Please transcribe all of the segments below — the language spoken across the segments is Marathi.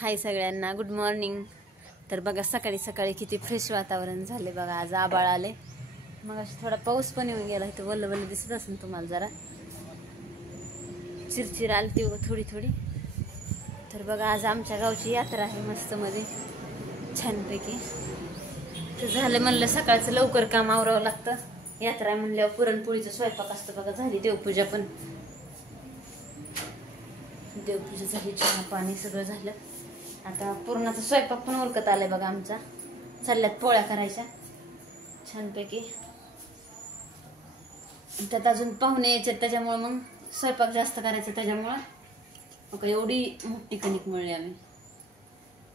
हाय सगळ्यांना, गुड मॉर्निंग। तर बघा सकाळी सकाळी किती फ्रेश वातावरण झाले बघा। आज आबाळ आले, मग थोडा पाऊस पण येऊन गेला। इथं वल्ल वल्ल दिसत असेल तुम्हाला, जरा चिरचिर आलती थोडी थोडी। तर बघा आज आमच्या गावची यात्रा आहे मस्त मध्ये छानपैकी। तर झालं म्हणलं सकाळचं लवकर काम आवरावं लागतं, यात्रा म्हणल्यावर पुरणपोळीचा स्वयंपाक असतो बघा। झाली देवपूजा पण, देवपूजा झाली, चहा पाणी सगळं झालं। आता पुरणाचा स्वयंपाक पण उरकत आलाय बघा आमचा। चालल्यात पोळ्या करायच्या छानपैकी। त्यात अजून पाहुणे यायचे, त्याच्यामुळे मग स्वयंपाक जास्त करायचा। त्याच्यामुळे मग एवढी मोठी कणिक मळली आम्ही।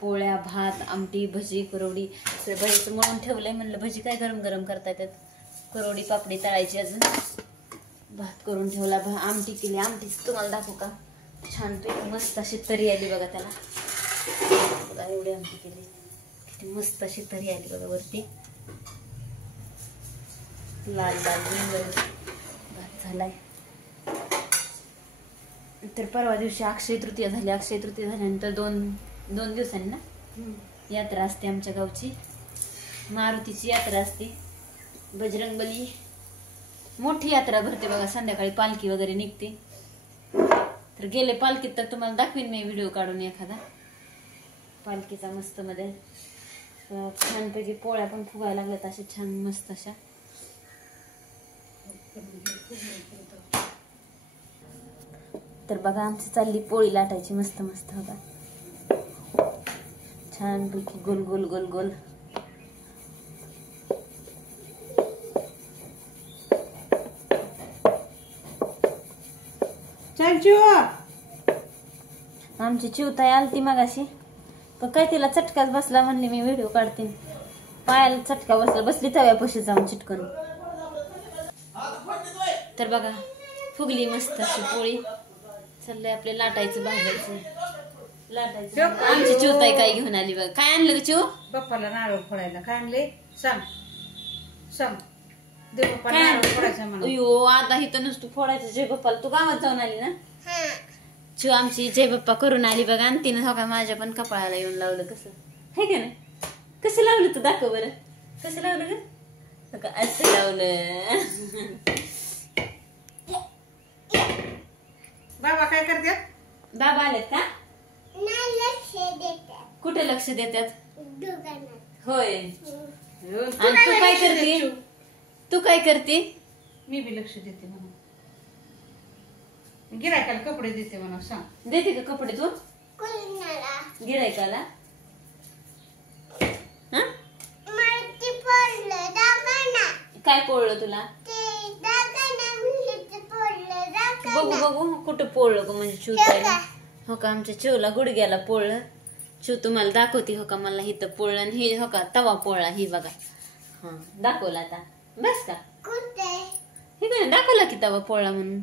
पोळ्या, भात, आमटी, भजी, करवडी, भजीचं मळून ठेवलंय। म्हणलं भजी काय गरम गरम करता येतात, करवडी पापडी तळायची। अजून भात करून ठेवला, आमटी केली। आमटी तुम्हाला दाखवू का? छानपैकी मस्त अशी तरी आली बघा त्याला। बघा एवढी आमटी केली, किती मस्त अशी तरी आली बघा वरती। लाल लाल भात झालाय। तर परवा दिवशी अक्षय तृतीया झाली। अक्षय तृतीया झाल्यानंतर दोन दिवसांनी ना यात्रा असते आमच्या गावची। मारुतीची यात्रा असते, बजरंगबली मोठी यात्रा भरते बघा। संध्याकाळी पालखी वगैरे निघते। तर गेले पालखीत, तर तुम्हाला दाखवीन मी व्हिडिओ काढून एखादा पालखीचा मस्त मध्ये। छानपैकी पोळ्या पण फुगायला लागल्यात अशा छान मस्त अशा। तर बघा आमची चालली पोळी लाटायची मस्त मस्त बघा, छानपैकी गोल गोल गोल गोल। आमची चिवताई आलती मगाशी, पण काय तिला चटकाच बसला। म्हणली मी व्हिडिओ काढते, पायाला चटका बसला, बसली तव्यापाशी जाऊन चिटकून। तर बघा फुगली मस्त अशी पोळी। चाललंय आपले लाटायचं, भाजायचं, लाटायचं। आमची चिवताई काय घेऊन आली बघा। काय आणलं ग चिव? बाप्पाला नारळ फोडायला काय आणले सांग सांग। देव बाप्पाला नारळ फोडायचा म्हणून। अयो आता इथं नुसतं फोडायचं जय बाप्पाला। तू गावात जाऊन आली ना? चिव आमची जय बाप्पा करून आली बघा। आणि तिने हो का माझ्या पण कपाळाला येऊन लावलं। कसं हे का नाही? कसं लावलं तू दाखव बरं, कसं लावलं ग? असं लावलं। बाबा काय करतात? बाबा आलेत का? कुठे लक्ष देतात? होय। आणि तू काय करते? तू काय करते? मी बी लक्ष देते म्हणून, गिरायकाला कपडे देते म्हणून सांग। देते का कपडे तू गिरायकाला? काय पोळलं तुला? बघू बघू कुठं पोळलं ग म्हणजे चिवताईला। हो का आमच्या चिवला गुडघ्याला पोळलं। चिव तुम्हाला दाखवते हो का, मला इथं पोळलं। आणि हे हो का तवा पोळला, ही बघा। हा दाखवला आता, बस का? हे का दाखवला की तवा पोळला म्हणून।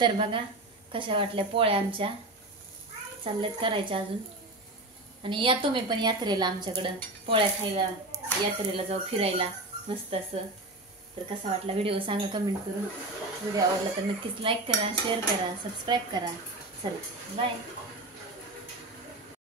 तर बघा कशा वाटल्या पोळ्या आमच्या, चालल्यात करायच्या अजून। आणि या तुम्ही पण यात्रेला आमच्याकडं पोळ्या खायला, यात्रेला जाऊ फिरायला मस्त असं। तर कसा वाटला व्हिडिओ सांगा कमेंट करून। व्हिडिओ आवडला तर नक्कीच लाईक करा, शेअर करा, सबस्क्राईब करा। चल बाय।